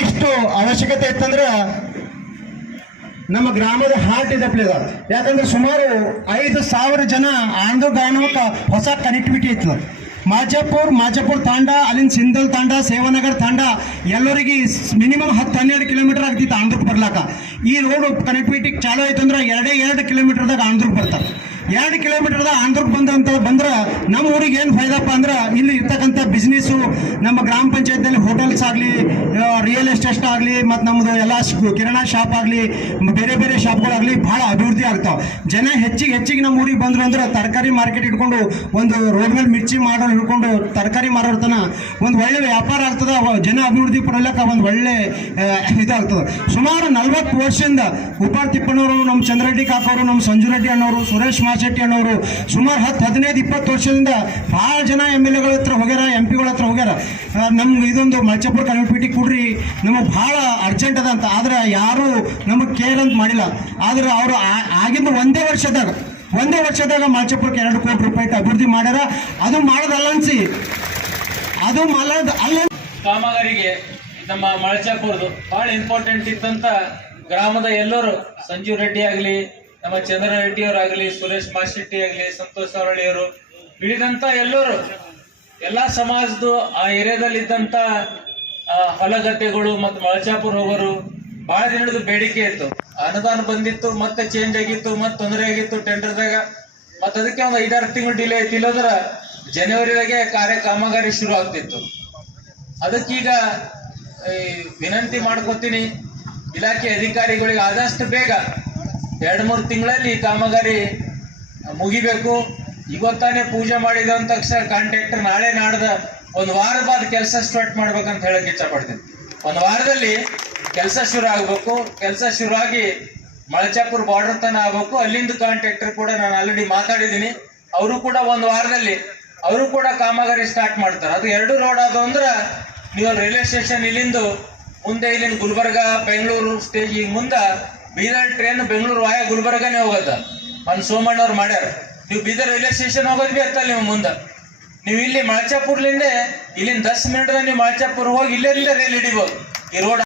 ಇಷ್ಟು ಅವಶ್ಯಕತೆ ಇತ್ತಂದ್ರೆ ನಮ್ಮ ಗ್ರಾಮದ ಹಾರ್ಟ್ ಇದೆ ಪ್ಲೇದ. ಯಾಕಂದ್ರೆ ಸುಮಾರು 5,000 ಜನ ಆಂಧ್ರಗಾನಕ್ಕೆ ಹೊಸ ಕನೆಕ್ಟಿವಿಟಿ ಇತ್ತು. ಮಾಜಾಪುರ್ ತಾಂಡ, ಅಲ್ಲಿಂದ ಸಿಂಧಲ್ ತಾಂಡ, ಸೇವಾನಗರ್ ತಾಂಡ ಎಲ್ಲರಿಗೆ ಮಿನಿಮಮ್ 10-12 ಕಿಲೋಮೀಟರ್ ಆಗ್ತಿತ್ತು ಆಂಧ್ರಕ್ಕೆ ಬರ್ಲಾಕ. ಈ ರೋಡ್ ಕನೆಕ್ಟಿವಿಟಿ ಚಾಲೂ ಆಯ್ತು ಅಂದ್ರೆ 2 ಕಿಲೋಮೀಟರ್ದಾಗ ಆಂಧ್ರಕ್ಕೆ ಬರ್ತಾರೆ. 2 ಕಿಲೋಮೀಟರ್ದಾಗ ಆಂಧ್ರಕ್ಕೆ ಬಂದ್ರೆ ನಮ್ಮ ಊರಿಗೆ ಏನು ಫೈದಪ್ಪ ಅಂದ್ರೆ ಇಲ್ಲಿ ಇರ್ತಕ್ಕಂಥ ಬಿಸ್ನೆಸ್ಸು, ನಮ್ಮ ಗ್ರಾಮ ಪಂಚಾಯತ್ನಲ್ಲಿ ಹೋಟೆಲ್ಸ್ ಆಗಲಿ, ರಿಯಲ್ ಎಸ್ಟೇಟ್ ಆಗಲಿ, ಮತ್ತು ನಮ್ಮದು ಎಲ್ಲ ಕಿರಾಣಾ ಶಾಪ್ ಆಗಲಿ, ಬೇರೆ ಬೇರೆ ಶಾಪ್ಗಳಾಗಲಿ ಭಾಳ ಅಭಿವೃದ್ಧಿ ಆಗ್ತಾವೆ. ಜನ ಹೆಚ್ಚಿಗೆ ನಮ್ಮ ಊರಿಗೆ ಬಂದರು ಅಂದ್ರೆ ತರಕಾರಿ ಮಾರ್ಕೆಟ್ ಇಟ್ಕೊಂಡು ಒಂದು ರೋಡ್ ಮೇಲೆ ಮಿರ್ಚಿ ಮಾಡೋರು ಹಿಡ್ಕೊಂಡು ತರಕಾರಿ ಮಾರೋರ್ತನ ಒಂದು ಒಳ್ಳೆ ವ್ಯಾಪಾರ ಆಗ್ತದೆ. ಜನ ಅಭಿವೃದ್ಧಿ ಪಡಲಿಕ್ಕೆ ಒಂದು ಒಳ್ಳೆ ಇದಾಗ್ತದೆ. ಸುಮಾರು 40 ವರ್ಷದಿಂದ ಉಪಾರ್ ತಿಪ್ಪಣ್ಣವರು, ನಮ್ಮ ಚಂದ್ರರೆಡ್ಡಿ ಕಾಕೋರು, ನಮ್ಮ ಸಂಜು ರೆಡ್ಡಿ ಅಣ್ಣವರು, ಸುರೇಶ್ ಮಾಶೆಟ್ಟಿ ಅಣ್ಣವರು ಸುಮಾರು 10-15-20 ವರ್ಷದಿಂದ ಭಾಳ ಜನ MLA ಗಳ ಹತ್ರ ಹೋಗ್ಯಾರ, MP ಗಳ ಹತ್ರ ಹೋಗ್ಯಾರ. ನಮ್ಗೆ ಇದೊಂದು ಮಲ್ಚಾಪುರ ಕನೆಕ್ಟಿವಿಟಿ ಕೊಡ್ರಿ, ನಮಗೆ ಭಾಳ ಅರ್ಜೆಂಟ್ ಅದ ಅಂತ. ಆದ್ರೆ ಯಾರು ನಮಗೆ ಕೇರ್ ಅಂತ ಮಾಡಿಲ್ಲ. ಆದ್ರೆ ಅವರು ಆಗಿಂದ ಒಂದೇ ವರ್ಷದಾಗ ಮಲ್ಚಾಪುರಕ್ಕೆ 2 ಕೋಟಿ ರೂಪಾಯಿ ಅಭಿವೃದ್ಧಿ ಮಾಡ್ಯಾರ. ಅದು ಮಾಡೋದಲ್ಲ ಅನ್ಸಿ, ಅದು ಅಲ್ಲ. ಕಾಮಗಾರಿಗೆ ನಮ್ಮ ಮಳಚಾಪುರದು ಬಹಳ ಇಂಪಾರ್ಟೆಂಟ್ ಇತ್ತಂತ ಗ್ರಾಮದ ಎಲ್ಲರೂ, ಸಂಜೀವ್ ರೆಡ್ಡಿ ಆಗಲಿ, ನಮ್ಮ ಚಂದ್ರ ರೆಡ್ಡಿ ಅವರಾಗಲಿ, ಸುರೇಶ್ ಮಾಶೆಟ್ಟಿ ಆಗಲಿ, ಸಂತೋಷ್ ಅವರಳಿಯವರು, ಉಳಿದಂತ ಎಲ್ಲರೂ, ಎಲ್ಲಾ ಸಮಾಜದ್ದು ಆ ಏರಿಯಾದಲ್ಲಿದ್ದಂತ ಹೊಲಗದ್ದೆಗಳು ಮತ್ತು ಮಳಚಾಪುರ ಹೋಗೋರು ಬಹಳ ದಿನದ ಬೇಡಿಕೆ ಇತ್ತು. ಅನುದಾನ ಬಂದಿತ್ತು, ಮತ್ತೆ ಚೇಂಜ್ ಆಗಿತ್ತು, ಮತ್ತೆ ತೊಂದರೆ ಆಗಿತ್ತು ಟೆಂಡರ್ದಾಗ. ಮತ್ತೆ ಅದಕ್ಕೆ ಒಂದು 5-6 ತಿಂಗಳು ಡಿಲೇ ಐತಿ. ಇಲ್ಲಂದ್ರ ಜನವರಿದಾಗೆ ಕಾಮಗಾರಿ ಶುರು ಆಗ್ತಿತ್ತು. ಅದಕ್ಕೀಗ ವಿನಂತಿ ಮಾಡ್ಕೊತೀನಿ ಇಲಾಖೆ ಅಧಿಕಾರಿಗಳಿಗೆ, ಆದಷ್ಟು ಬೇಗ 2-3 ತಿಂಗಳಲ್ಲಿ ಈ ಕಾಮಗಾರಿ ಮುಗಿಬೇಕು. ಇವತ್ತಾನೆ ಪೂಜೆ ಮಾಡಿದ ತಕ್ಷಣ ಕಾಂಟ್ರಾಕ್ಟರ್ ನಾಳೆ ನಾಡ್ದ 1 ವಾರ ಬಾದ್ ಕೆಲಸ ಸ್ಟಾರ್ಟ್ ಮಾಡ್ಬೇಕಂತ ಹೇಳಕ್ ಇಚ್ಛೆ ಪಡ್ತೀನಿ. 1 ವಾರದಲ್ಲಿ ಕೆಲಸ ಶುರು ಆಗ್ಬೇಕು. ಕೆಲಸ ಶುರು ಆಗಿ ಮಳಚಾಪುರ ಬಾರ್ಡರ್ ತನ ಆಗ್ಬೇಕು. ಅಲ್ಲಿಂದ ಕಾಂಟ್ರಾಕ್ಟರ್ ಕೂಡ ನಾನು ಆಲ್ರೆಡಿ ಮಾತಾಡಿದ್ದೀನಿ. ಅವರು ಕೂಡ 1 ವಾರದಲ್ಲಿ ಅವರು ಕೂಡ ಕಾಮಗಾರಿ ಸ್ಟಾರ್ಟ್ ಮಾಡ್ತಾರೆ. ಅದು 2 ರೋಡ್ ಆದ ಅಂದ್ರೆ ನೀವು ರೈಲ್ವೆ ಸ್ಟೇಷನ್ ಇಲ್ಲಿಂದ ಮುಂದೆ, ಇಲ್ಲಿಂದ ಗುಲ್ಬರ್ಗ, ಬೆಂಗಳೂರು ಸ್ಟೇಜ್, ಈಗ ಮುಂದೆ ಬೀದರ್ ಟ್ರೈನ್ ಬೆಂಗಳೂರು ವಾಯ ಗುಲ್ಬರ್ಗನೇ ಹೋಗತ್ತ. ಒಂದು ಸೋಮಣ್ಣವ್ರು ಮಾಡ್ಯಾರ. ನೀವು ಬೀದರ್ ರೈಲ್ವೆ ಸ್ಟೇಷನ್ ಹೋಗೋದ್ ಬಿ ಅತ್ತಲ್ಲ ನೀವು ಮುಂದೆ. ನೀವು ಇಲ್ಲಿ ಮಳಚಾಪುರ್ಲಿಂದ ಇಲ್ಲಿಂದ 10 ಮಿನಿಟ್ದಾಗ ನೀವು ಮಳಚಾಪುರ ಹೋಗಿ ಇಲ್ಲಿಂದ ರೈಲ್ ಹಿಡಿಬೋದು. ಈ ರೋಡ್